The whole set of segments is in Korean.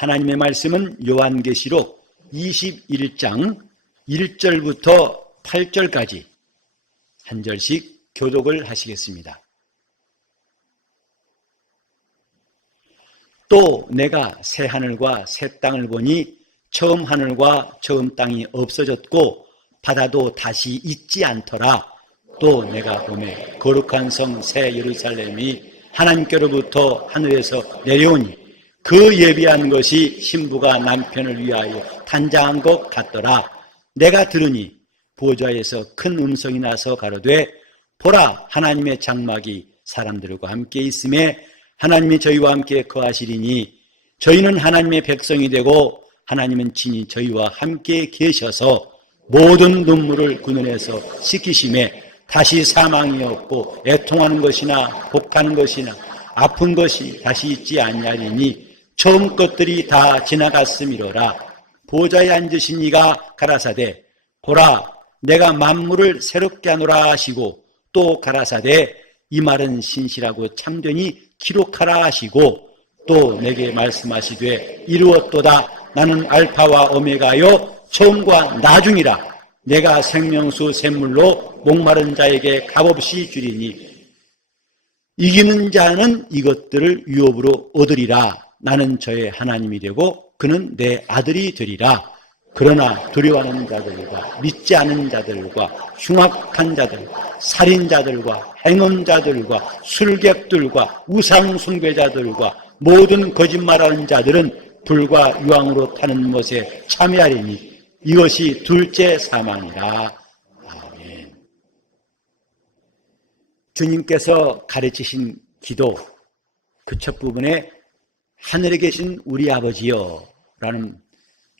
하나님의 말씀은 요한계시록 21장 1절부터 8절까지 한 절씩 교독을 하시겠습니다. 또 내가 새 하늘과 새 땅을 보니 처음 하늘과 처음 땅이 없어졌고 바다도 다시 있지 않더라. 또 내가 보매 거룩한 성 새 예루살렘이 하나님께로부터 하늘에서 내려오니 그 예비한 것이 신부가 남편을 위하여 단장한 것 같더라. 내가 들으니 보좌에서 큰 음성이 나서 가로되 보라, 하나님의 장막이 사람들과 함께 있음에 하나님이 저희와 함께 거하시리니 저희는 하나님의 백성이 되고 하나님은 친히 저희와 함께 계셔서 모든 눈물을 그 눈에서 씻기심에 다시 사망이 없고 애통하는 것이나 곡하는 것이나 아픈 것이 다시 있지 아니하리니 처음 것들이 다 지나갔음이로라. 보좌에 앉으신 이가 가라사대 보라, 내가 만물을 새롭게 하노라 하시고 또 가라사대 이 말은 신실하고 참되니 기록하라 하시고 또 내게 말씀하시되 이루었도다. 나는 알파와 오메가요 처음과 나중이라. 내가 생명수 샘물로 목마른 자에게 값없이 주리니 이기는 자는 이것들을 유업으로 얻으리라. 나는 저의 하나님이 되고 그는 내 아들이 되리라. 그러나 두려워하는 자들과 믿지 않은 자들과 흉악한 자들, 살인자들과 행음자들과 술객들과 우상 숭배자들과 모든 거짓말하는 자들은 불과 유황으로 타는 것에 참여하리니 이것이 둘째 사망이라. 아멘. 주님께서 가르치신 기도 그 첫 부분에 하늘에 계신 우리 아버지여 라는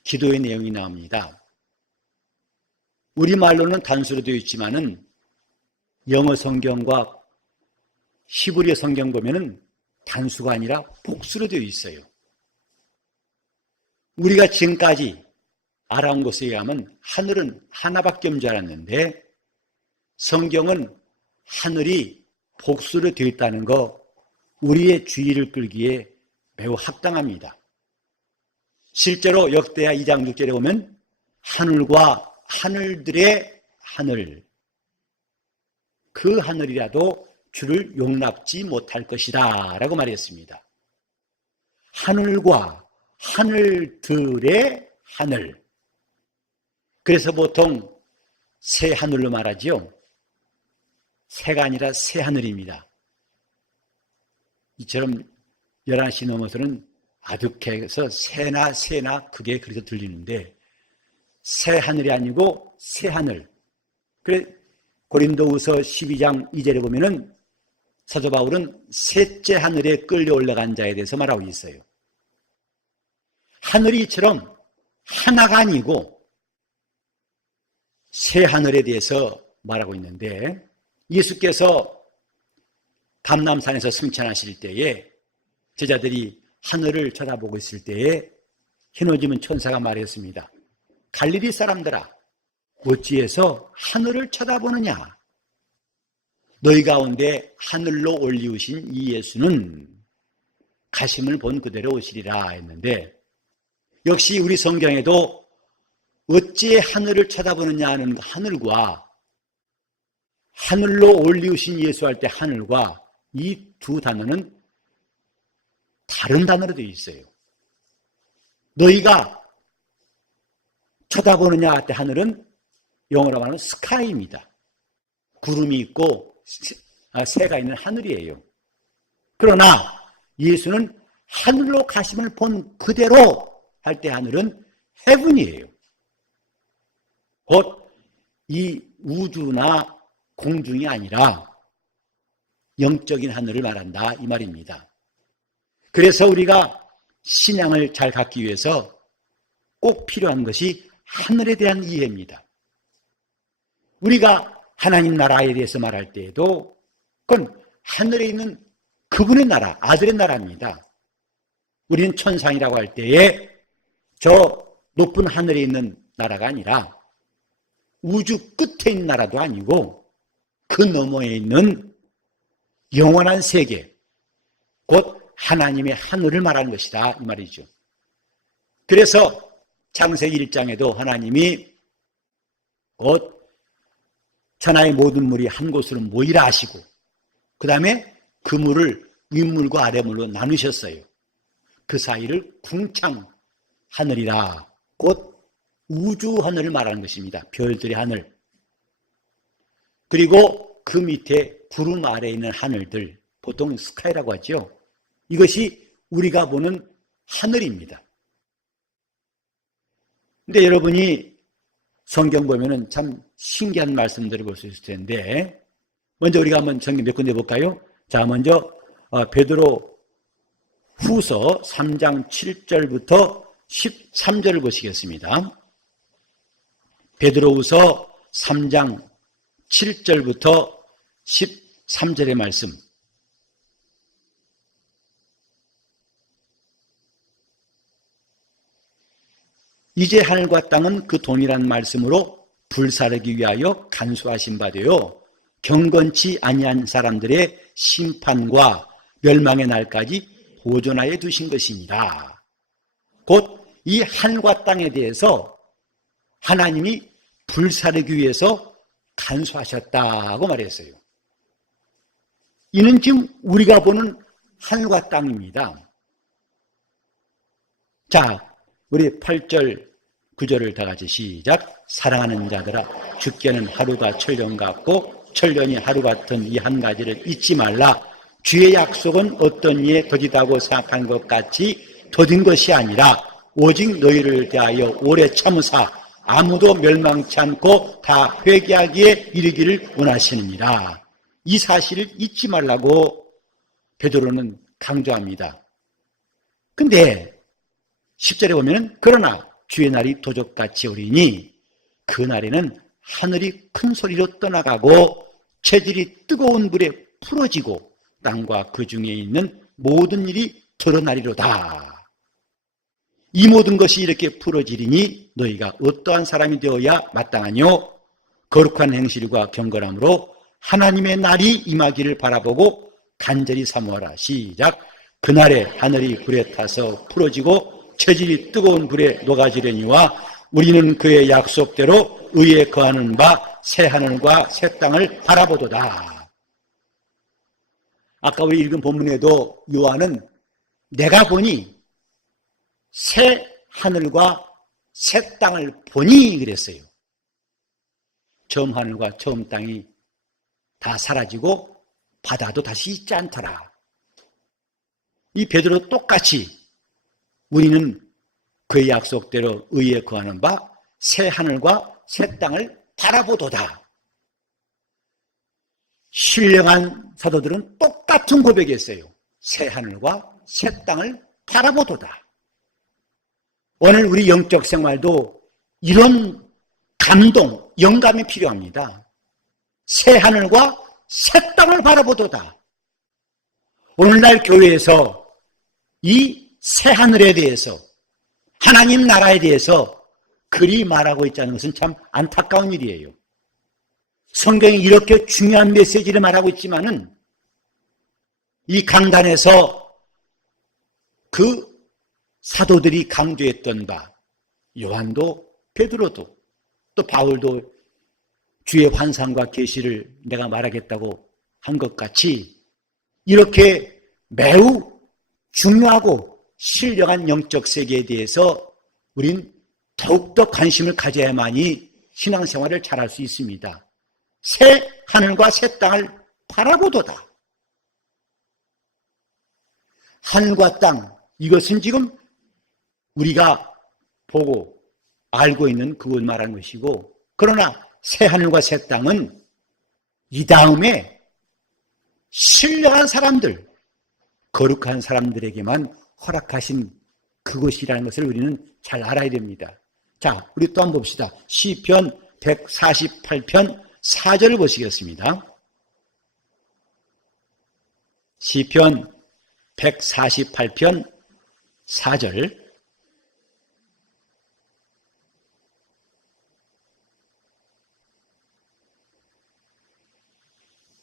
기도의 내용이 나옵니다. 우리말로는 단수로 되어 있지만은 영어 성경과 히브리어 성경 보면은 단수가 아니라 복수로 되어 있어요. 우리가 지금까지 알아온 것에 의하면 하늘은 하나밖에 없는 줄 알았는데 성경은 하늘이 복수로 되어 있다는 거 우리의 주의를 끌기에 매우 합당합니다. 실제로 역대하 2장 6절에 보면 하늘과 하늘들의 하늘, 그 하늘이라도 주를 용납지 못할 것이다 라고 말했습니다. 하늘과 하늘들의 하늘. 그래서 보통 새 하늘로 말하지요. 새가 아니라 새 하늘입니다. 이처럼 11시 넘어서는 아득해서 새나 그게 그래서 들리는데 새 하늘이 아니고 새 하늘. 그래 고린도후서 12장 2절에 보면은 사도 바울은 셋째 하늘에 끌려 올라간 자에 대해서 말하고 있어요. 하늘이 이처럼 하나가 아니고 새 하늘에 대해서 말하고 있는데 예수께서 감람산에서 승천하실 때에 제자들이 하늘을 쳐다보고 있을 때에 흰옷 입은 천사가 말했습니다. 갈릴리 사람들아, 어찌해서 하늘을 쳐다보느냐? 너희 가운데 하늘로 올리우신 이 예수는 가심을 본 그대로 오시리라 했는데 역시 우리 성경에도 어찌 하늘을 쳐다보느냐 하는 하늘과 하늘로 올리우신 예수 할 때 하늘과 이 두 단어는 다른 단어로 되어 있어요. 너희가 쳐다보느냐 할 때 하늘은 영어로 말하면 스카이입니다. 구름이 있고 새가 있는 하늘이에요. 그러나 예수는 하늘로 가심을 본 그대로 할 때 하늘은 헤븐이에요. 곧 이 우주나 공중이 아니라 영적인 하늘을 말한다 이 말입니다. 그래서 우리가 신앙을 잘 갖기 위해서 꼭 필요한 것이 하늘에 대한 이해입니다. 우리가 하나님 나라에 대해서 말할 때에도 그건 하늘에 있는 그분의 나라, 아들의 나라입니다. 우리는 천상이라고 할 때에 저 높은 하늘에 있는 나라가 아니라 우주 끝에 있는 나라도 아니고 그 너머에 있는 영원한 세계, 곧 하나님의 하늘을 말하는 것이다 이 말이죠. 그래서 창세기 1장에도 하나님이 곧 천하의 모든 물이 한 곳으로 모이라 하시고 그 다음에 그 물을 윗물과 아래물로 나누셨어요. 그 사이를 궁창 하늘이라, 곧 우주 하늘을 말하는 것입니다. 별들의 하늘. 그리고 그 밑에 구름 아래에 있는 하늘들, 보통 스카이라고 하죠. 이것이 우리가 보는 하늘입니다. 근데 여러분이 성경 보면은 참 신기한 말씀들을 볼 수 있을 텐데, 먼저 우리가 한번 성경 몇 군데 볼까요? 자, 먼저 베드로 후서 3장 7절부터 13절을 보시겠습니다. 베드로 후서 3장 7절부터 13절의 말씀. 이제 하늘과 땅은 그 동일한 말씀으로 불사르기 위하여 간수하신 바 되어 경건치 아니한 사람들의 심판과 멸망의 날까지 보존하여 두신 것입니다. 곧 이 하늘과 땅에 대해서 하나님이 불사르기 위해서 간수하셨다고 말했어요. 이는 지금 우리가 보는 하늘과 땅입니다. 자, 우리 8절, 9절을 다 같이 시작. 사랑하는 자들아, 죽게는 하루가 천년 같고 천년이 하루 같은 이 한 가지를 잊지 말라. 주의 약속은 어떤 이에 더디다고 생각한 것 같이 더딘 것이 아니라 오직 너희를 대하여 오래 참으사 아무도 멸망치 않고 다 회개하기에 이르기를 원하시느니라. 이 사실을 잊지 말라고 베드로는 강조합니다. 근데 10절에 보면 그러나 주의 날이 도적같이 오리니 그 날에는 하늘이 큰 소리로 떠나가고 체질이 뜨거운 불에 풀어지고 땅과 그 중에 있는 모든 일이 드러나리로다. 이 모든 것이 이렇게 풀어지리니 너희가 어떠한 사람이 되어야 마땅하뇨? 거룩한 행실과 경건함으로 하나님의 날이 임하기를 바라보고 간절히 사모하라. 시작. 그날에 하늘이 불에 타서 풀어지고 체질이 뜨거운 불에 녹아지려니와 우리는 그의 약속대로 의에 거하는 바 새 하늘과 새 땅을 바라보도다. 아까 우리 읽은 본문에도 요한은 내가 보니 새 하늘과 새 땅을 보니 그랬어요. 처음 하늘과 처음 땅이 다 사라지고 바다도 다시 있지 않더라. 이 베드로 똑같이 우리는 그의 약속대로 의에 거하는 바 새 하늘과 새 땅을 바라보도다. 신령한 사도들은 똑같은 고백이었어요. 새 하늘과 새 땅을 바라보도다. 오늘 우리 영적 생활도 이런 감동, 영감이 필요합니다. 새 하늘과 새 땅을 바라보도다. 오늘날 교회에서 이 새 하늘에 대해서, 하나님 나라에 대해서 그리 말하고 있다는 것은 참 안타까운 일이에요. 성경이 이렇게 중요한 메시지를 말하고 있지만은 이 강단에서 그 사도들이 강조했던 바, 요한도 베드로도 또 바울도 주의 환상과 계시를 내가 말하겠다고 한 것 같이 이렇게 매우 중요하고 신령한 영적 세계에 대해서 우린 더욱더 관심을 가져야만이 신앙생활을 잘할 수 있습니다. 새 하늘과 새 땅을 바라보도다. 하늘과 땅, 이것은 지금 우리가 보고 알고 있는 그걸 말하는 것이고, 그러나 새 하늘과 새 땅은 이 다음에 신령한 사람들, 거룩한 사람들에게만 허락하신 그것이라는 것을 우리는 잘 알아야 됩니다. 자, 우리 또 한번 봅시다. 시편 148편 4절을 보시겠습니다. 시편 148편 4절.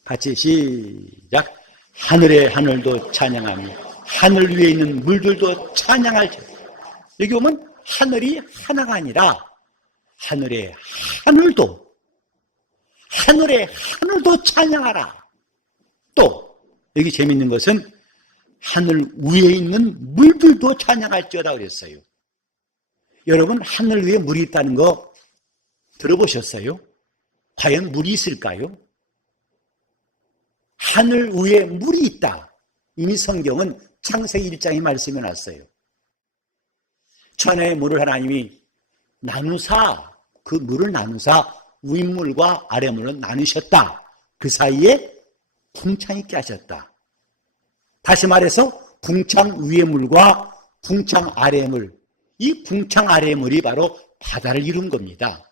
같이 시작. 하늘의 하늘도 찬양하며 하늘 위에 있는 물들도 찬양할지. 여기 보면 하늘이 하나가 아니라 하늘의 하늘도 찬양하라. 또 여기 재밌는 것은 하늘 위에 있는 물들도 찬양할지어다 그랬어요. 여러분, 하늘 위에 물이 있다는 거 들어보셨어요? 과연 물이 있을까요? 하늘 위에 물이 있다. 이미 성경은 창세기 1장에 말씀해 놨어요. 천하의 물을 하나님이 나누사, 그 물을 나누사 윗물과 아랫물을 나누셨다. 그 사이에 궁창 있게 하셨다. 다시 말해서 궁창 위의 물과 궁창 아래의 물, 이 궁창 아래의 물이 바로 바다를 이룬 겁니다.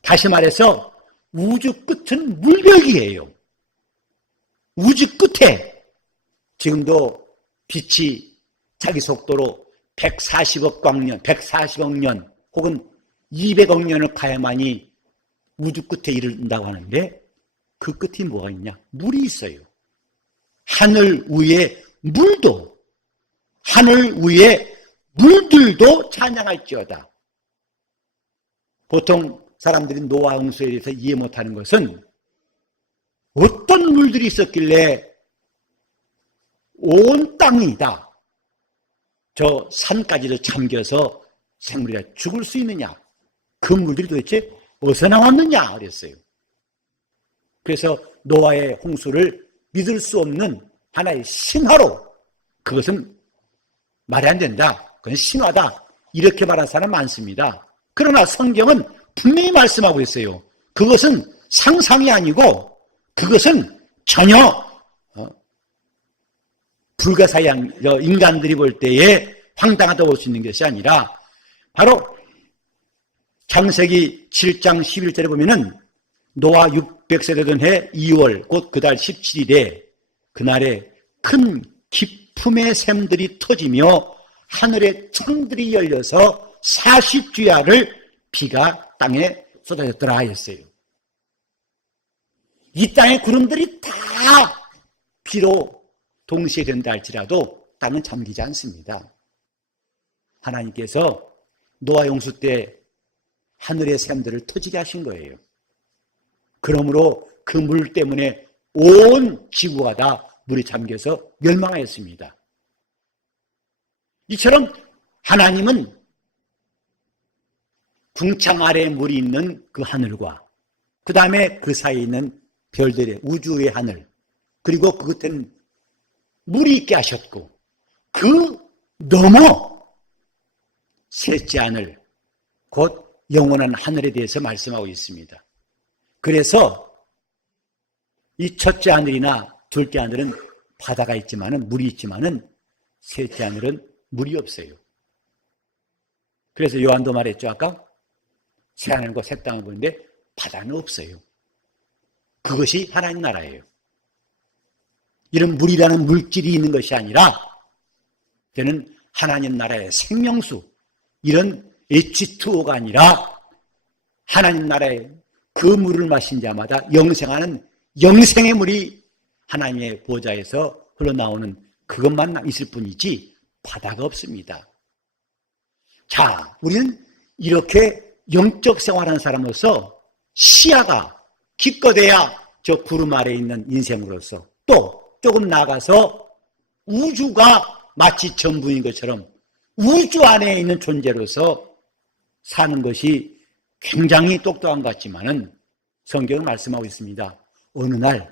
다시 말해서 우주 끝은 물벽이에요. 우주 끝에 지금도 빛이 자기 속도로 140억 년 혹은 200억 년을 가야만이 우주 끝에 이른다고 하는데 그 끝이 뭐가 있냐? 물이 있어요. 하늘 위에 물도, 하늘 위에 물들도 찬양할지어다. 보통 사람들이 노아 홍수에 대해서 이해 못하는 것은 어떤 물들이 있었길래 온 땅이다, 저 산까지도 잠겨서 생물이 죽을 수 있느냐, 그 물들이 도대체 어디서 나왔느냐 그랬어요. 그래서 노아의 홍수를 믿을 수 없는 하나의 신화로, 그것은 말이 안 된다, 그건 신화다, 이렇게 말하는 사람 많습니다. 그러나 성경은 분명히 말씀하고 있어요. 그것은 상상이 아니고 그것은 전혀 불가사의한 인간들이 볼 때에 황당하다고 볼 수 있는 것이 아니라 바로 창세기 7장 11절에 보면은 노아 600세 되던 해 2월 곧 그 달 17일에 그날에 큰 기품의 샘들이 터지며 하늘의 창들이 열려서 40주야를 비가 땅에 쏟아졌더라 했어요. 이 땅의 구름들이 다 비로 동시에 된다 할지라도 땅은 잠기지 않습니다. 하나님께서 노아 용수 때 하늘의 샘들을 터지게 하신 거예요. 그러므로 그 물 때문에 온 지구가 다 물에 잠겨서 멸망하였습니다. 이처럼 하나님은 궁창 아래에 물이 있는 그 하늘과 그 다음에 그 사이에 있는 별들의 우주의 하늘, 그리고 그 끝에는 물이 있게 하셨고 그 넘어 셋째 하늘, 곧 영원한 하늘에 대해서 말씀하고 있습니다. 그래서 이 첫째 하늘이나 둘째 하늘은 바다가 있지만은, 물이 있지만은 셋째 하늘은 물이 없어요. 그래서 요한도 말했죠. 아까 새 하늘과 새 땅을 보는데 바다는 없어요. 그것이 하나님 나라예요. 이런 물이라는 물질이 있는 것이 아니라 저는 하나님 나라의 생명수, 이런 H2O가 아니라 하나님 나라의 그 물을 마신 자마다 영생하는 영생의 물이 하나님의 보좌에서 흘러나오는 그것만 있을 뿐이지 바다가 없습니다. 자, 우리는 이렇게 영적 생활하는 사람으로서 시야가 기껏해야 저 구름 아래에 있는 인생으로서, 또 조금 나가서 우주가 마치 전부인 것처럼 우주 안에 있는 존재로서 사는 것이 굉장히 똑똑한 것 같지만은 성경은 말씀하고 있습니다. 어느 날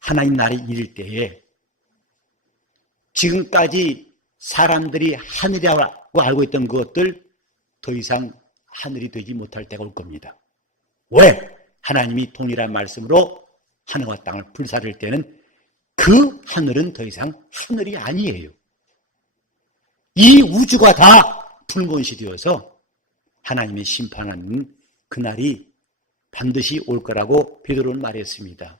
하나님 나라에 이를 때에 지금까지 사람들이 하늘이라고 알고 있던 그것들 더 이상 하늘이 되지 못할 때가 올 겁니다. 왜? 하나님이 동일한 말씀으로 하늘과 땅을 불사를 때는 그 하늘은 더 이상 하늘이 아니에요. 이 우주가 다 불문시 되어서 하나님의 심판하는 그날이 반드시 올 거라고 베드로는 말했습니다.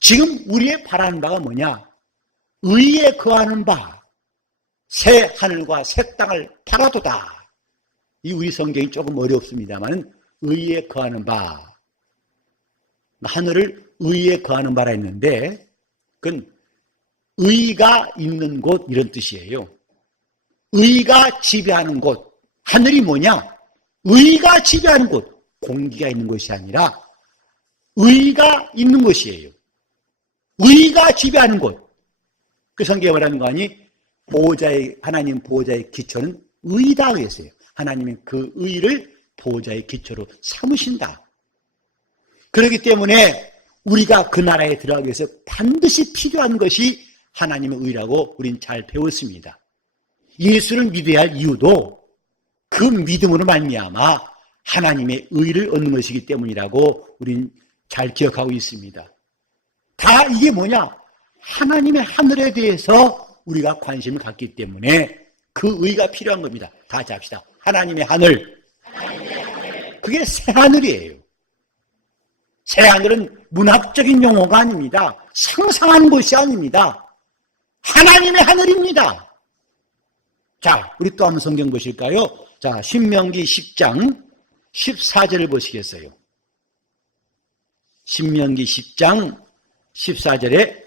지금 우리의 바라는 바가 뭐냐? 의에 거하는 바, 새 하늘과 새 땅을 바라도다. 이 우리 성경이 조금 어렵습니다만 의에 거하는 바, 하늘을 의에 거하는 바라 했는데 그건 의가 있는 곳 이런 뜻이에요. 의가 지배하는 곳, 하늘이 뭐냐? 의가 지배하는 곳, 공기가 있는 것이 아니라 의가 있는 것이에요. 의가 지배하는 곳. 그 성경에 말하는 거 아니? 하나님 보호자의 기초는 의다 그랬어요. 하나님은 그 의를 보호자의 기초로 삼으신다. 그렇기 때문에 우리가 그 나라에 들어가기 위해서 반드시 필요한 것이 하나님의 의라고 우린 잘 배웠습니다. 예수를 믿어야 할 이유도 그 믿음으로 말미암아 하나님의 의를 얻는 것이기 때문이라고 우린 잘 기억하고 있습니다. 다 이게 뭐냐? 하나님의 하늘에 대해서 우리가 관심을 갖기 때문에 그 의가 필요한 겁니다. 다 같이 합시다. 하나님의 하늘. 그게 새하늘이에요. 새하늘은 문학적인 용어가 아닙니다. 상상하는 것이 아닙니다. 하나님의 하늘입니다. 자, 우리 또 한번 성경 보실까요? 자, 신명기 10장 14절을 보시겠어요? 신명기 10장 14절에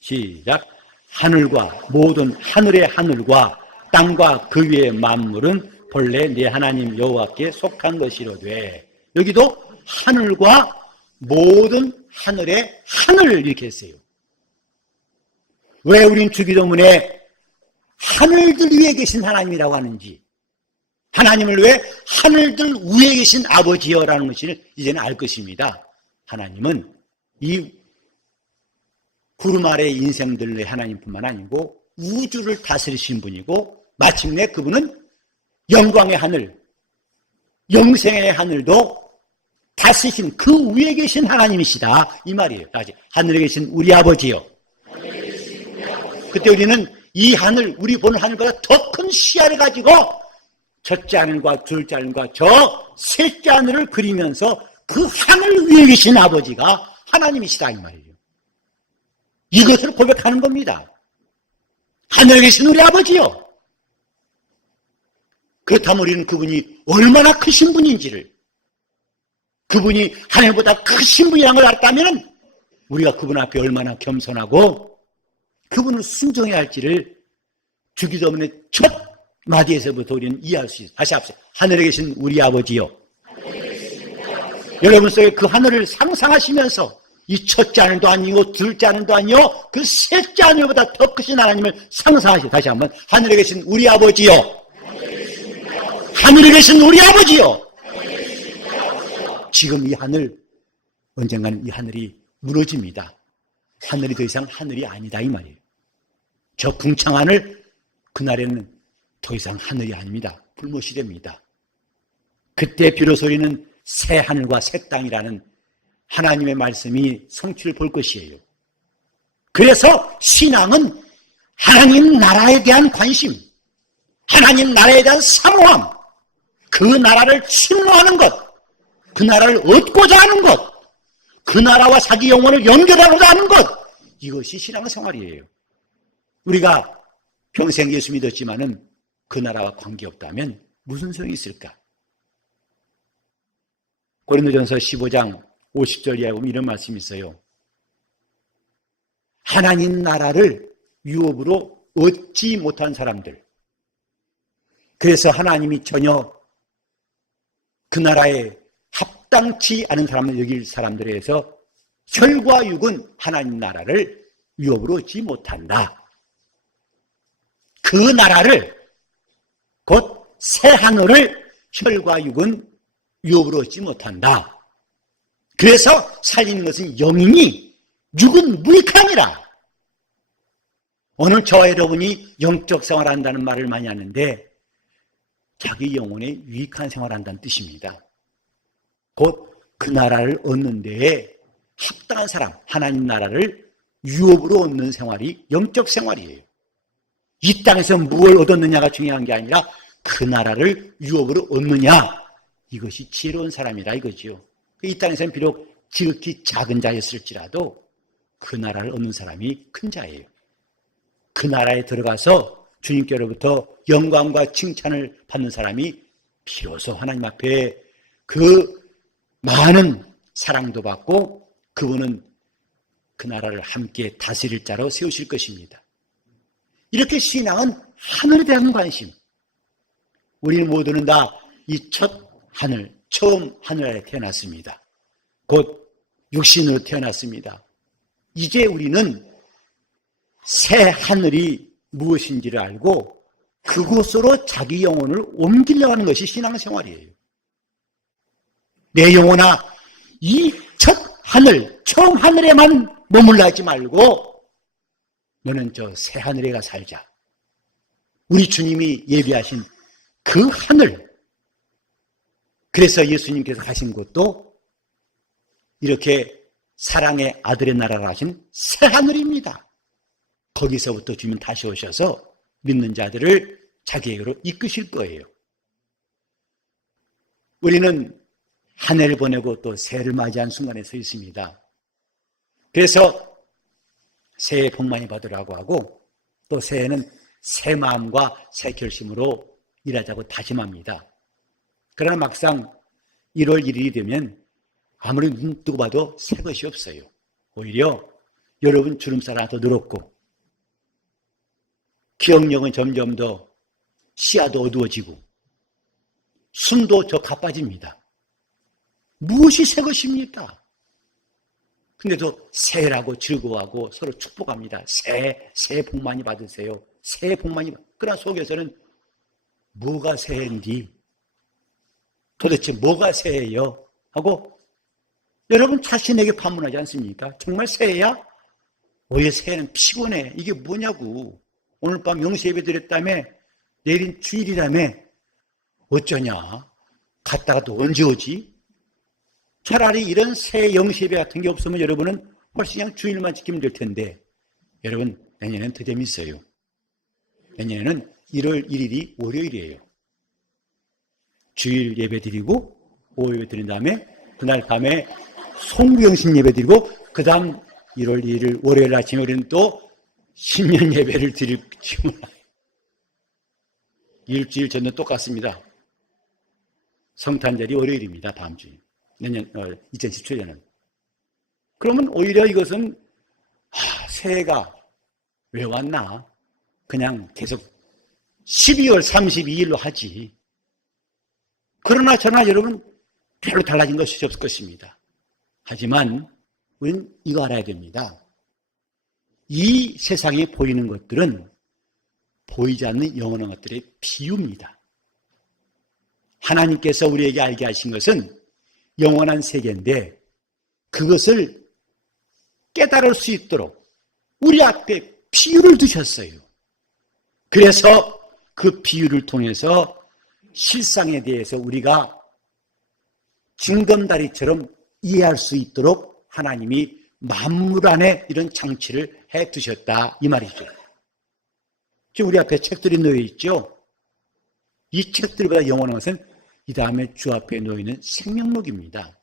시작. 하늘과 모든 하늘의 하늘과 땅과 그 위의 만물은 본래 네 하나님 여호와께 속한 것이로되. 여기도 하늘과 모든 하늘의 하늘 이렇게 했어요. 왜 우린 주기도문에 하늘들 위에 계신 하나님이라고 하는지, 하나님을 왜 하늘들 위에 계신 아버지여라는 것을 이제는 알 것입니다. 하나님은 이 구름 아래의 인생들의 하나님뿐만 아니고 우주를 다스리신 분이고, 마침내 그분은 영광의 하늘, 영생의 하늘도 다스리신 그 위에 계신 하나님이시다 이 말이에요. 다시 하늘에 계신 우리 아버지요. 그때 우리는 이 하늘, 우리 보는 하늘보다 더 큰 시야를 가지고 첫째 하늘과 둘째 하늘과 저 셋째 하늘을 그리면서 그 하늘 위에 계신 아버지가 하나님이시다 이 말이에요. 이것을 고백하는 겁니다. 하늘에 계신 우리 아버지요. 그렇다면 우리는 그분이 얼마나 크신 분인지를, 그분이 하늘보다 크신 분이라는 걸 알았다면 우리가 그분 앞에 얼마나 겸손하고 그분을 순종해야 할지를 주기도문의 첫 마디에서부터 우리는 이해할 수 있어요. 다시 합시다. 하늘에 계신 우리 아버지요. 여러분 속에 그 하늘을 상상하시면서 이 첫째 하늘도 아니고 둘째 하늘도 아니요 그 셋째 하늘보다 더 크신 하나님을 상상하시고, 다시 한번 하늘에 계신 우리 아버지요. 하늘에 계신 우리 아버지요. 지금 이 하늘, 언젠가는 이 하늘이 무너집니다. 하늘이 더 이상 하늘이 아니다 이 말이에요. 저 궁창 하늘, 그날에는 더 이상 하늘이 아닙니다. 불못이 됩니다. 그때 비로소 우리는 새 하늘과 새 땅이라는 하나님의 말씀이 성취를 볼 것이에요. 그래서 신앙은 하나님 나라에 대한 관심, 하나님 나라에 대한 사모함, 그 나라를 침노하는 것, 그 나라를 얻고자 하는 것, 그 나라와 자기 영혼을 연결하고자 하는 것, 이것이 신앙생활이에요. 우리가 평생 예수 믿었지만은 그 나라와 관계없다면 무슨 소용이 있을까? 고린도전서 15장 50절 이하에 보면 이런 말씀이 있어요. 하나님 나라를 유업으로 얻지 못한 사람들, 그래서 하나님이 전혀 그 나라에 합당치 않은 사람을 여길 사람들에 의해서 혈과 육은 하나님 나라를 유업으로 얻지 못한다. 그 나라를, 곧 새 하늘을 혈과 육은 유업으로 얻지 못한다. 그래서 살리는 것은 영이니 육은 무익함이라. 오늘 저와 여러분이 영적 생활한다는 말을 많이 하는데 자기 영혼에 유익한 생활한다는 뜻입니다. 곧 그 나라를 얻는 데에 합당한 사람, 하나님 나라를 유업으로 얻는 생활이 영적 생활이에요. 이 땅에서 무엇을 얻었느냐가 중요한 게 아니라 그 나라를 유업으로 얻느냐, 이것이 지혜로운 사람이라 이거지요. 이 땅에서는 비록 지극히 작은 자였을지라도 그 나라를 얻는 사람이 큰 자예요. 그 나라에 들어가서 주님께로부터 영광과 칭찬을 받는 사람이 비로소 하나님 앞에 그 많은 사랑도 받고 그분은 그 나라를 함께 다스릴 자로 세우실 것입니다. 이렇게 신앙은 하늘에 대한 관심. 우리 모두는 다 이 첫 하늘, 처음 하늘 아래 태어났습니다. 곧 육신으로 태어났습니다. 이제 우리는 새 하늘이 무엇인지를 알고 그곳으로 자기 영혼을 옮기려고 하는 것이 신앙생활이에요. 내 영혼아, 이 첫 하늘, 처음 하늘에만 머물러 하지 말고 너는 저 새 하늘에 가 살자. 우리 주님이 예비하신 그 하늘. 그래서 예수님께서 가신 곳도 이렇게 사랑의 아들의 나라라 하신 새 하늘입니다. 거기서부터 주님 다시 오셔서 믿는 자들을 자기에게로 이끄실 거예요. 우리는 한 해를 보내고 또 새해를 맞이한 순간에 서 있습니다. 그래서 새해 복 많이 받으라고 하고 또 새해는 새 마음과 새 결심으로 일하자고 다짐합니다. 그러나 막상 1월 1일이 되면 아무리 눈 뜨고 봐도 새 것이 없어요. 오히려 여러분 주름살 하나 더 늘었고 기억력은 점점 더 시야도 어두워지고 숨도 더 가빠집니다. 무엇이 새 것입니까? 근데도 새해라고 즐거워하고 서로 축복합니다. 새해 복 많이 받으세요. 새해 복 많이 받으세요. 그러나 속에서는 뭐가 새해인지 도대체 뭐가 새해요? 하고 여러분 자신에게 반문하지 않습니까? 정말 새해야? 왜 새해는 피곤해? 이게 뭐냐고. 오늘 밤 영세예배 드렸다며 내일은 주일이라며 어쩌냐? 갔다가 또 언제 오지? 차라리 이런 새 영세예배 같은 게 없으면 여러분은 훨씬 그냥 주일만 지키면 될 텐데 여러분 내년엔 더 재밌어요. 내년에는 1월 1일이 월요일이에요. 주일 예배 드리고 오후 예배 드린 다음에 그날 밤에 송구영신 예배 드리고 그 다음 1월 1일 월요일 아침에 우리는 또 신년 예배를 드릴 줄 일주일 전도 똑같습니다. 성탄절이 월요일입니다. 다음 주에. 내년 2017년은. 그러면 오히려 이것은 새해가 왜 왔나? 그냥 계속 12월 32일로 하지. 그러나 저나 여러분 별로 달라진 것이 없을 것입니다. 하지만 우리는 이거 알아야 됩니다. 이 세상에 보이는 것들은 보이지 않는 영원한 것들의 비유입니다. 하나님께서 우리에게 알게 하신 것은 영원한 세계인데 그것을 깨달을 수 있도록 우리 앞에 비유를 두셨어요. 그래서 그 비유를 통해서 실상에 대해서 우리가 징검다리처럼 이해할 수 있도록 하나님이 만물 안에 이런 장치를 해 두셨다 이 말이죠. 지금 우리 앞에 책들이 놓여 있죠. 이 책들보다 영원한 것은 이 다음에 주 앞에 놓여 있는 생명록입니다.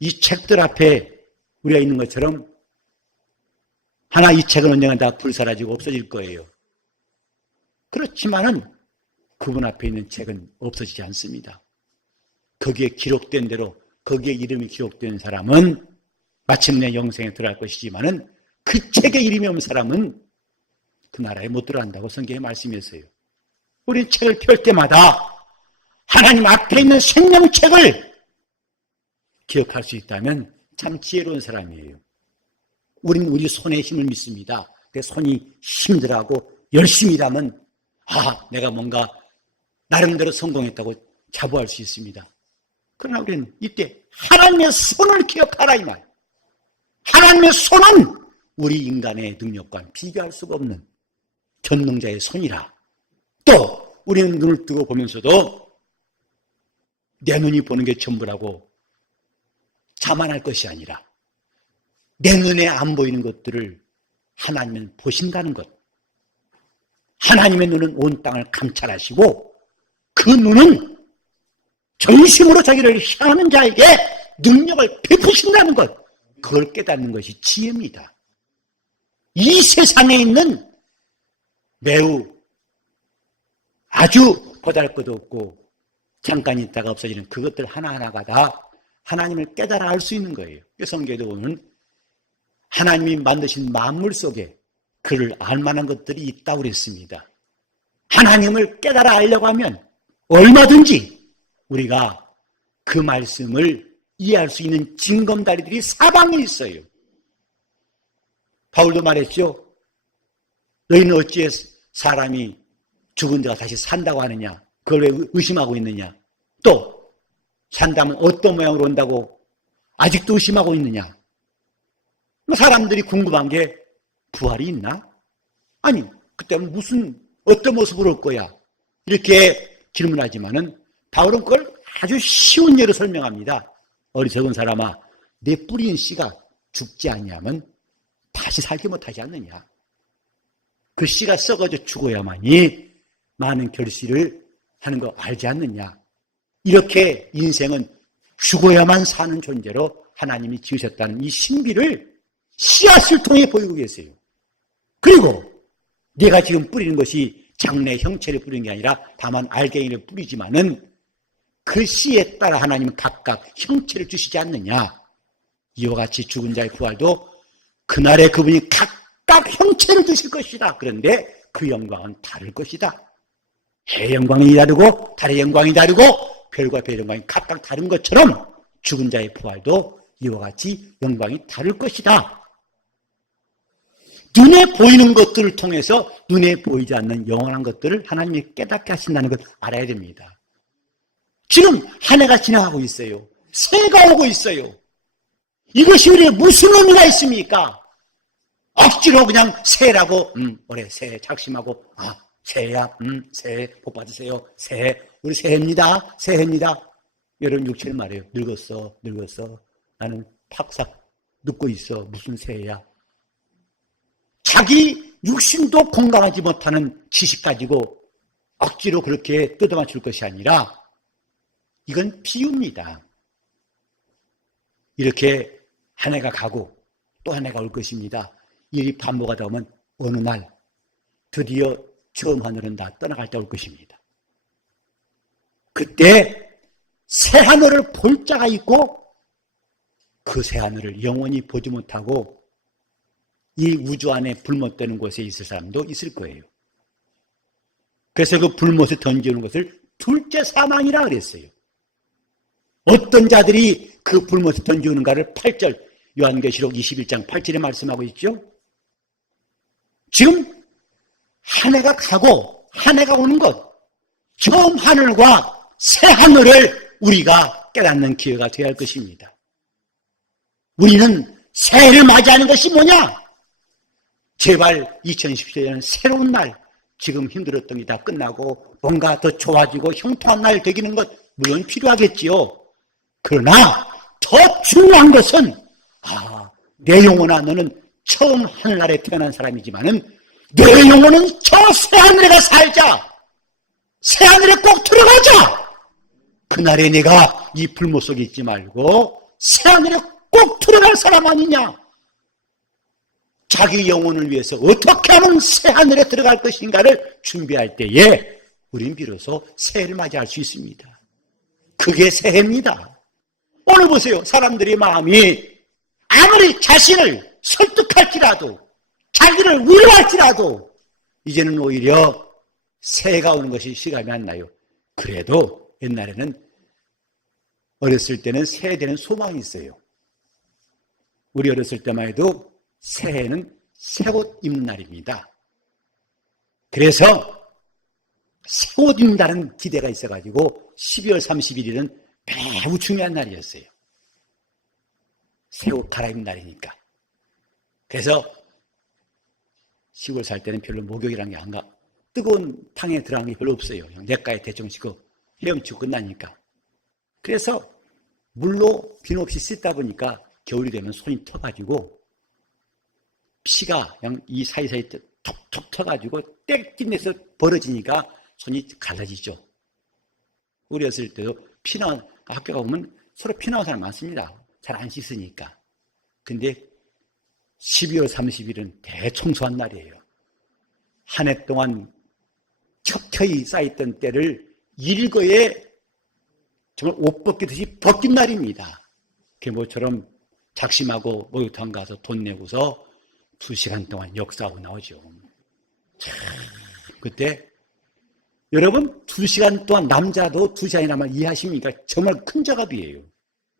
이 책들 앞에 우리가 있는 것처럼 하나 이 책은 언젠가 다 불사라지고 없어질 거예요. 그렇지만은 그분 앞에 있는 책은 없어지지 않습니다. 거기에 기록된 대로 거기에 이름이 기록된 사람은 마침내 영생에 들어갈 것이지만은 그 책에 이름이 없는 사람은 그 나라에 못 들어간다고 성경에 말씀했어요. 우리 책을 펼 때마다 하나님 앞에 있는 생명책을 기억할 수 있다면 참 지혜로운 사람이에요. 우리는 우리 손에 힘을 믿습니다. 그 손이 힘들하고 열심히 일하면 내가 뭔가 나름대로 성공했다고 자부할 수 있습니다. 그러나 우리는 이때 하나님의 손을 기억하라 이 말. 하나님의 손은 우리 인간의 능력과는 비교할 수가 없는 전능자의 손이라. 또 우리는 눈을 뜨고 보면서도 내 눈이 보는 게 전부라고 자만할 것이 아니라 내 눈에 안 보이는 것들을 하나님은 보신다는 것. 하나님의 눈은 온 땅을 감찰하시고 그 눈은 전심으로 자기를 향하는 자에게 능력을 베푸신다는 것. 그걸 깨닫는 것이 지혜입니다. 이 세상에 있는 매우 아주 보잘것없고 잠깐 있다가 없어지는 그것들 하나하나가 다 하나님을 깨달아 알 수 있는 거예요. 성경에도 보면 하나님이 만드신 만물 속에 그를 알만한 것들이 있다고 그랬습니다. 하나님을 깨달아 알려고 하면 얼마든지 우리가 그 말씀을 이해할 수 있는 징검다리들이 사방에 있어요. 바울도 말했죠. 너희는 어찌해 사람이 죽은 자가 다시 산다고 하느냐? 그걸 왜 의심하고 있느냐? 또 산다면 어떤 모양으로 온다고 아직도 의심하고 있느냐? 사람들이 궁금한 게 부활이 있나? 아니, 그때는 어떤 모습으로 올 거야? 이렇게 질문하지만은 바울은 그걸 아주 쉬운 예로 설명합니다. 어리석은 사람아, 내 뿌린 씨가 죽지 않냐면 다시 살지 못하지 않느냐? 그 씨가 썩어져 죽어야만이 많은 결실을 하는 거 알지 않느냐? 이렇게 인생은 죽어야만 사는 존재로 하나님이 지으셨다는 이 신비를 씨앗을 통해 보이고 계세요. 그리고 내가 지금 뿌리는 것이 장래 형체를 뿌리는 게 아니라 다만 알갱이를 뿌리지만은 그 씨에 따라 하나님은 각각 형체를 주시지 않느냐? 이와 같이 죽은 자의 부활도 그날에 그분이 각각 형체를 주실 것이다. 그런데 그 영광은 다를 것이다. 해의 영광이 다르고 달의 영광이 다르고 별과 별의 영광이 각각 다른 것처럼 죽은 자의 부활도 이와 같이 영광이 다를 것이다. 눈에 보이는 것들을 통해서 눈에 보이지 않는 영원한 것들을 하나님이 깨닫게 하신다는 걸 알아야 됩니다. 지금 한 해가 지나가고 있어요. 새해가 오고 있어요. 이것이 우리에 무슨 의미가 있습니까? 억지로 그냥 새해라고 올해 새해 작심하고 새해야 새해 복 받으세요. 새해 우리 새해입니다. 새해입니다. 여러분 육체를 말해요. 늙었어. 나는 팍삭 늙고 있어. 무슨 새해야. 자기 육신도 공감하지 못하는 지식 가지고 억지로 그렇게 뜯어맞출 것이 아니라 이건 비유입니다. 이렇게 한 해가 가고 또 한 해가 올 것입니다. 일이 반복하다 보면 어느 날 드디어 처음 하늘은 다 떠나갈 때 올 것입니다. 그때 새 하늘을 볼 자가 있고 그 새 하늘을 영원히 보지 못하고 이 우주 안에 불못되는 곳에 있을 사람도 있을 거예요. 그래서 그 불못에 던지는 것을 둘째 사망이라 그랬어요. 어떤 자들이 그 불못에 던지는가를 8절 요한계시록 21장 8절에 말씀하고 있죠. 지금 한 해가 가고 한 해가 오는 것, 처음 하늘과 새 하늘을 우리가 깨닫는 기회가 되어야 할 것입니다. 우리는 새해를 맞이하는 것이 뭐냐? 제발 2017년은 새로운 날, 지금 힘들었던 게 다 끝나고 뭔가 더 좋아지고 형통한 날 되기는 것 물론 필요하겠지요. 그러나 더 중요한 것은 내 영혼아 너는 처음 하늘날에 태어난 사람이지만은 내 영혼은 저 새하늘에 가 살자. 새하늘에 꼭 들어가자. 그날에 내가 이 불못 속에 있지 말고 새하늘에 꼭 들어갈 사람 아니냐. 자기 영혼을 위해서 어떻게 하면 새하늘에 들어갈 것인가를 준비할 때에 우린 비로소 새해를 맞이할 수 있습니다. 그게 새해입니다. 오늘 보세요. 사람들의 마음이 아무리 자신을 설득할지라도 자기를 위로할지라도 이제는 오히려 새해가 오는 것이 실감이 안 나요. 그래도 옛날에는 어렸을 때는 새해 되는 소망이 있어요. 우리 어렸을 때만 해도 새해는 새옷 입는 날입니다. 그래서 새옷 입는다는 기대가 있어가지고 12월 31일은 매우 중요한 날이었어요. 새옷 갈아입는 날이니까. 그래서 시골 살 때는 별로 목욕이라는 게 안 가. 뜨거운 탕에 들어가는 게 별로 없어요. 그냥 냇가에 대충 씻고 헤엄치고 끝나니까. 그래서 물로 비누 없이 씻다 보니까 겨울이 되면 손이 터가지고 피가 그냥 이 사이사이 톡톡 터가지고 떼끼내서 벌어지니까 손이 갈라지죠. 우리 어렸을 때도 피나 학교 가보면 서로 피나온 사람 많습니다. 잘 안 씻으니까. 근데 12월 30일은 대청소한 날이에요. 한 해 동안 척혀이 쌓였던 때를 일거에 정말 옷 벗기듯이 벗긴 날입니다. 그게 모처럼 작심하고 목욕탕 가서 돈 내고서 2시간 동안 역사하고 나오죠. 참, 그때 여러분 2시간 동안 남자도 2시간이나만 이해하십니까? 정말 큰 작업이에요.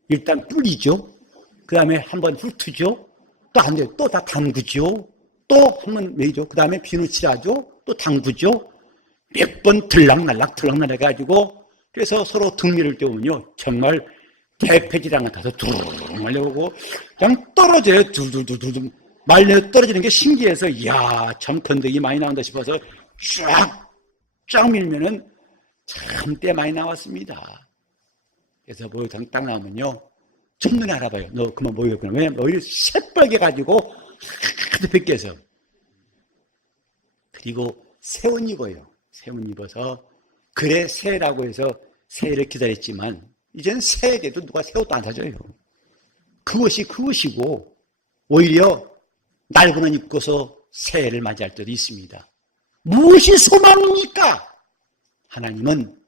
일단 뿌리죠. 그 다음에 한번 훑죠. 또 안 돼요. 또 다 담그죠. 또 한번 매죠. 그 다음에 비누칠하죠. 또 담그죠. 몇 번 들락날락 해가지고 그래서 서로 등미를 떼우면요. 정말 대패지랑 같아서 둥 말려오고 그냥 떨어져요. 두두두두 말려 떨어지는 게 신기해서 이야 참 건더기 많이 나온다 싶어서 쫙 밀면은 참 때 많이 나왔습니다. 그래서 목욕탕 딱 나오면요. 첫눈에 알아봐요. 너 그만 목욕했구나. 왜냐면 너희 새빨개 가지고 하도 벗겨서. 그리고 새 옷 입어요. 새 옷 입어서 그래 새라고 해서 새를 기다렸지만 이제는 새에 대해도 누가 새 옷도 안 사줘요. 그것이 그것이고 오히려 낡은 옷 입고서 새해를 맞이할 때도 있습니다. 무엇이 소망입니까? 하나님은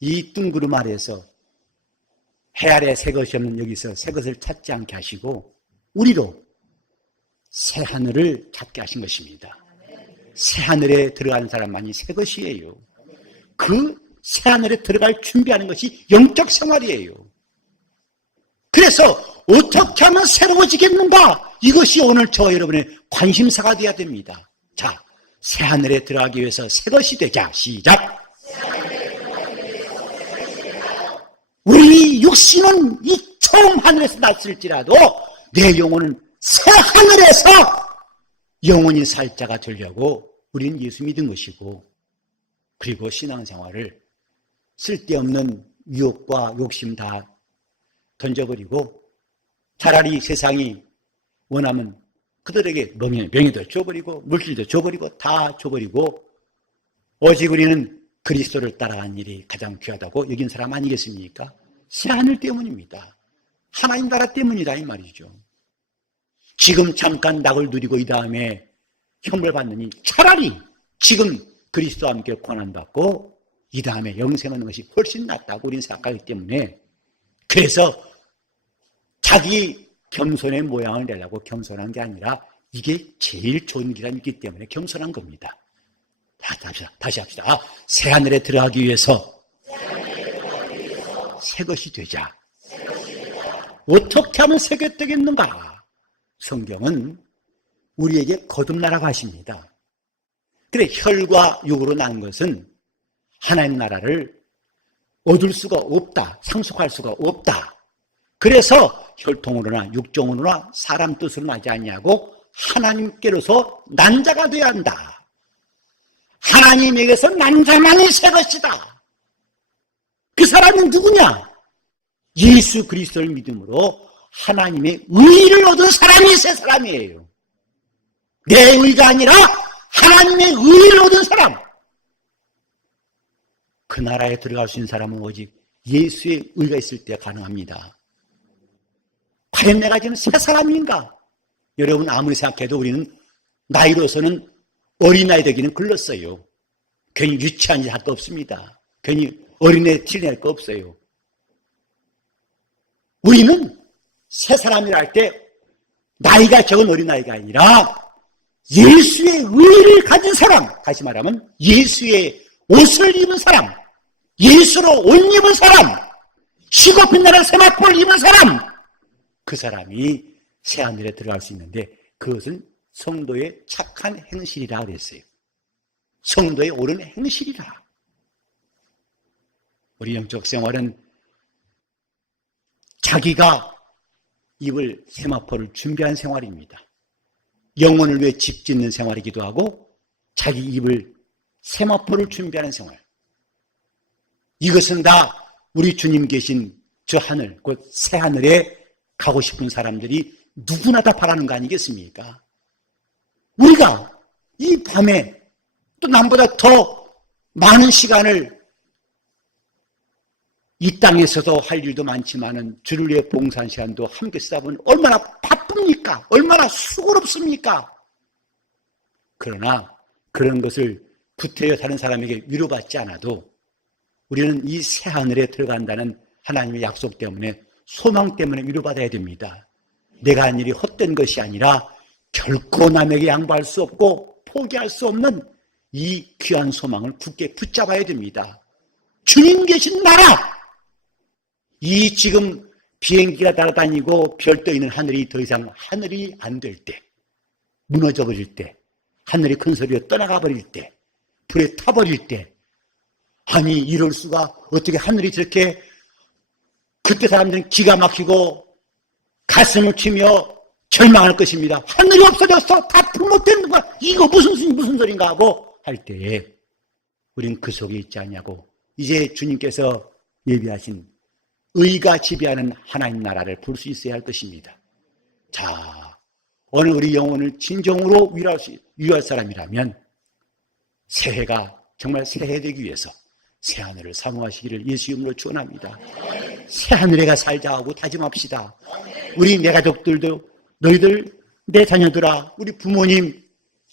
이 뜬구름 아래에서 해 아래 새 것이 없는 여기서 새 것을 찾지 않게 하시고 우리로 새 하늘을 찾게 하신 것입니다. 새 하늘에 들어가는 사람만이 새 것이에요. 그 새 하늘에 들어갈 준비하는 것이 영적 생활이에요. 그래서 어떻게 하면 새로워지겠는가? 이것이 오늘 저와 여러분의 관심사가 되어야 됩니다. 자, 새 하늘에 들어가기 위해서 새 것이 되자. 시작! 우리 육신은 이 처음 하늘에서 났을지라도 내 영혼은 새 하늘에서 영원히 살 자가 되려고 우리는 예수 믿은 것이고 그리고 신앙생활을 쓸데없는 유혹과 욕심 다 던져버리고 차라리 세상이 원하면 그들에게 명예도 줘버리고 물질도 줘버리고 다 줘버리고 오직 우리는 그리스도를 따라가는 일이 가장 귀하다고 여긴 사람 아니겠습니까? 새 하늘 때문입니다. 하나님 나라 때문이다 이 말이죠. 지금 잠깐 낙을 누리고 이 다음에 형벌 받느니 차라리 지금 그리스도와 함께 고난받고 이 다음에 영생 얻는 것이 훨씬 낫다고 우리는 생각하기 때문에 그래서 자기 겸손의 모양을 내려고 겸손한 게 아니라 이게 제일 좋은 길이 있기 때문에 겸손한 겁니다. 다시 합시다. 새 하늘에 들어가기 위해서 새 것이 되자. 어떻게 하면 새 것이 되겠는가? 성경은 우리에게 거듭나라고 하십니다. 그래 혈과 육으로 난 것은 하나님 나라를 얻을 수가 없다. 상속할 수가 없다. 그래서 혈통으로나 육종으로나 사람 뜻으로 나지 아니하고 하나님께로서 난 자가 되어야 한다. 하나님에게서 난 자만이 새 것이다. 그 사람은 누구냐? 예수 그리스도를 믿음으로 하나님의 의를 얻은 사람이 새 사람이에요. 내 의가 아니라 하나님의 의를 얻은 사람. 그 나라에 들어갈 수 있는 사람은 오직 예수의 의가 있을 때 가능합니다. 과연 내가 지금 새 사람인가? 여러분 아무리 생각해도 우리는 나이로서는 어린아이 되기는 글렀어요. 괜히 유치한 짓 할 거 없습니다. 괜히 어린애 티낼 거 없어요. 우리는 새 사람이라 할 때 나이가 적은 어린아이가 아니라 예수의 의를 가진 사람, 다시 말하면 예수의 옷을 입은 사람, 예수로 옷 입은 사람, 쉬고 빛나는 세마포를 입은 사람, 그 사람이 새하늘에 들어갈 수 있는데 그것은 성도의 착한 행실이라 그랬어요. 성도의 옳은 행실이라. 우리 영적 생활은 자기가 입을 세마포를 준비한 생활입니다. 영혼을 위해 집 짓는 생활이기도 하고 자기 입을 세마포를 준비하는 생활. 이것은 다 우리 주님 계신 저 하늘, 곧 새 하늘에 가고 싶은 사람들이 누구나 다 바라는 거 아니겠습니까? 우리가 이 밤에 또 남보다 더 많은 시간을 이 땅에서도 할 일도 많지만은 주를 위해 봉사한 시간도 함께 쓰다 보면 얼마나 바쁩니까? 얼마나 수고롭습니까? 그러나 그런 것을 구태여 사는 사람에게 위로받지 않아도 우리는 이 새 하늘에 들어간다는 하나님의 약속 때문에 소망 때문에 위로받아야 됩니다. 내가 한 일이 헛된 것이 아니라 결코 남에게 양보할 수 없고 포기할 수 없는 이 귀한 소망을 굳게 붙잡아야 됩니다. 주님 계신 나라! 이 지금 비행기가 날아다니고 별 떠 있는 하늘이 더 이상 하늘이 안 될 때, 무너져 버릴 때, 하늘이 큰 소리로 떠나가 버릴 때, 불에 타버릴 때, 아니 이럴 수가, 어떻게 하늘이 저렇게, 그때 사람들은 기가 막히고 가슴을 치며 절망할 것입니다. 하늘이 없어졌어, 다 불못되는 거야, 이거 무슨 소린가 하고 할 때에 우리는 그 속에 있지 않냐고, 이제 주님께서 예비하신 의가 지배하는 하나님 나라를 볼 수 있어야 할 것입니다. 자, 오늘 우리 영혼을 진정으로 위로할 사람이라면 새해가 정말 새해 되기 위해서 새하늘을 사모하시기를 예수 이름으로 축원합니다. 새하늘에가 살자 하고 다짐합시다. 우리 내 가족들도, 너희들, 내 자녀들아, 우리 부모님,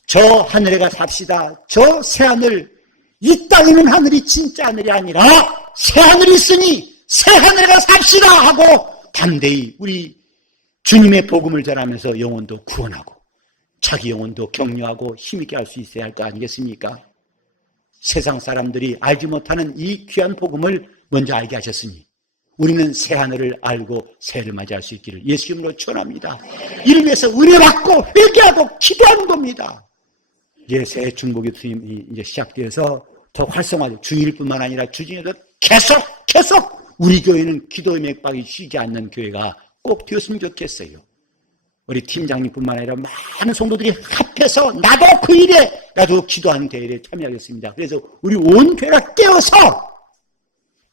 저 하늘에가 삽시다. 저 새하늘, 이 땅에 있는 하늘이 진짜 하늘이 아니라 새하늘이 있으니 새하늘에가 삽시다 하고 담대히 우리 주님의 복음을 전하면서 영혼도 구원하고 자기 영혼도 격려하고 힘있게 할 수 있어야 할 거 아니겠습니까? 세상 사람들이 알지 못하는 이 귀한 복음을 먼저 알게 하셨으니 우리는 새하늘을 알고 새해를 맞이할 수 있기를 예수 이름으로 축원합니다. 이를 위해서 은혜받고 회개하고 기도하는 겁니다. 이제 새해 중보기 투임이 이제 시작되어서 더 활성화되고 주일뿐만 아니라 주중에도 계속 우리 교회는 기도의 맥박이 쉬지 않는 교회가 꼭 되었으면 좋겠어요. 우리 팀장님뿐만 아니라 많은 성도들이 합해서 나도 그 일에 나도 기도하는 대회에 참여하겠습니다. 그래서 우리 온 교회가 깨어서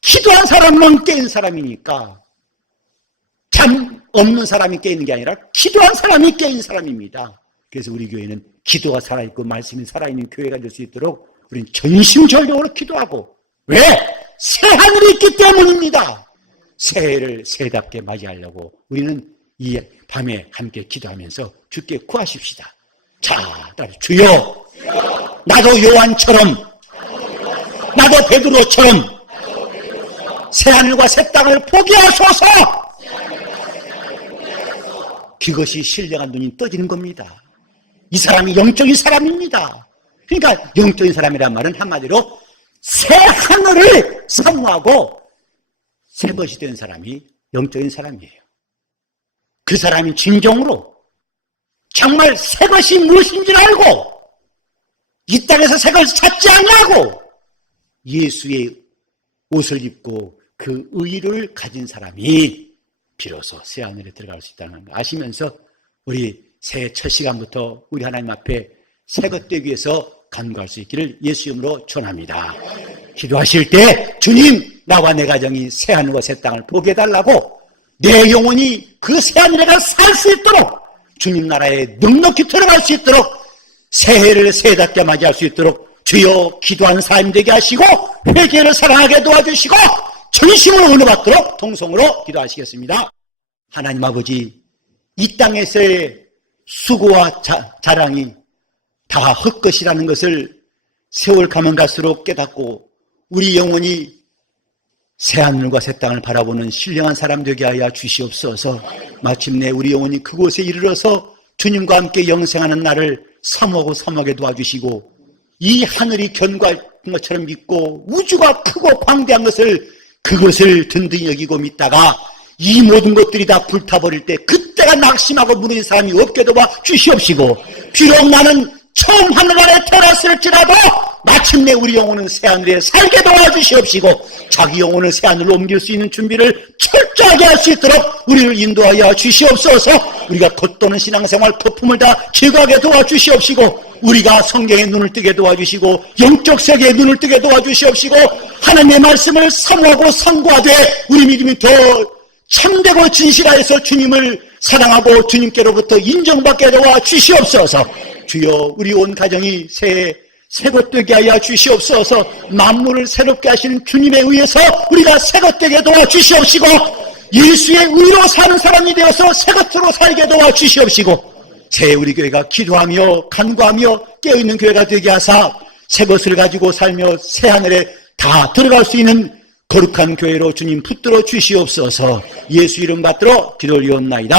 기도한 사람만 깨인 사람이니까 잠 없는 사람이 깨있는 게 아니라 기도한 사람이 깨인 사람입니다. 그래서 우리 교회는 기도가 살아있고 말씀이 살아있는 교회가 될 수 있도록 우리는 전심전력으로 기도하고, 왜? 새하늘이 있기 때문입니다. 새해를 새답게 맞이하려고 우리는 이 밤에 함께 기도하면서 주께 구하십시다. 자, 따라서 주여, 나도 요한처럼, 나도 베드로처럼 새하늘과 새 땅을 포기하소서. 그것이 신령한 눈이 떠지는 겁니다. 이 사람이 영적인 사람입니다. 그러니까 영적인 사람이란 말은 한마디로 새 하늘을 사모하고 새 것이 된 사람이 영적인 사람이에요. 그 사람이 진정으로 정말 새 것이 무엇인지 알고 이 땅에서 새 것을 찾지 않냐고 예수의 옷을 입고 그 의를 가진 사람이 비로소 새 하늘에 들어갈 수 있다는 걸 아시면서 우리 새해 첫 시간부터 우리 하나님 앞에 새 것 되기 위해서 간구할 수 있기를 예수 이름으로 축원합니다. 기도하실 때 주님, 나와 내 가정이 새 하늘과 새 땅을 보게 해달라고, 내 영혼이 그 새 하늘에가 살 수 있도록, 주님 나라에 넉넉히 들어갈 수 있도록, 새해를 새해답게 맞이할 수 있도록 주여 기도하는 삶 되게 하시고 회개를 사랑하게 도와주시고 전심으로 은혜받도록 통성으로 기도하시겠습니다. 하나님 아버지, 이 땅에서의 수고와 자랑이 다 헛것이라는 것을 세월 가면 갈수록 깨닫고 우리 영혼이 새하늘과 새 땅을 바라보는 신령한 사람 되게 하여 주시옵소서. 마침내 우리 영혼이 그곳에 이르러서 주님과 함께 영생하는 날을 사모하게 도와주시고, 이 하늘이 견고한 것처럼 믿고 우주가 크고 광대한 그것을 든든히 여기고 믿다가 이 모든 것들이 다 불타버릴 때 그때가 낙심하고 무너진 사람이 없게 도와 주시옵시고, 비록 나는 처음 하늘 아래 태어났을지라도 마침내 우리 영혼은 새하늘에 살게 도와주시옵시고 자기 영혼을 새하늘로 옮길 수 있는 준비를 철저하게 할 수 있도록 우리를 인도하여 주시옵소서. 우리가 겉도는 신앙생활 거품을 다 제거하게 도와주시옵시고, 우리가 성경에 눈을 뜨게 도와주시고 영적 세계에 눈을 뜨게 도와주시옵시고, 하나님의 말씀을 사모하고 선고하되 우리 믿음이 더 참되고 진실하여서 주님을 사랑하고 주님께로부터 인정받게 도와주시옵소서. 주여, 우리 온 가정이 새것 되게 하여 주시옵소서. 만물을 새롭게 하시는 주님에 의해서 우리가 새것 되게 도와주시옵시고, 예수의 의로 사는 사람이 되어서 새것으로 살게 도와주시옵시고, 새해 우리 교회가 기도하며 간구하며 깨어있는 교회가 되게 하사 새것을 가지고 살며 새하늘에 다 들어갈 수 있는 거룩한 교회로 주님 붙들어 주시옵소서. 예수 이름 받들어 기도 올리옵나이다.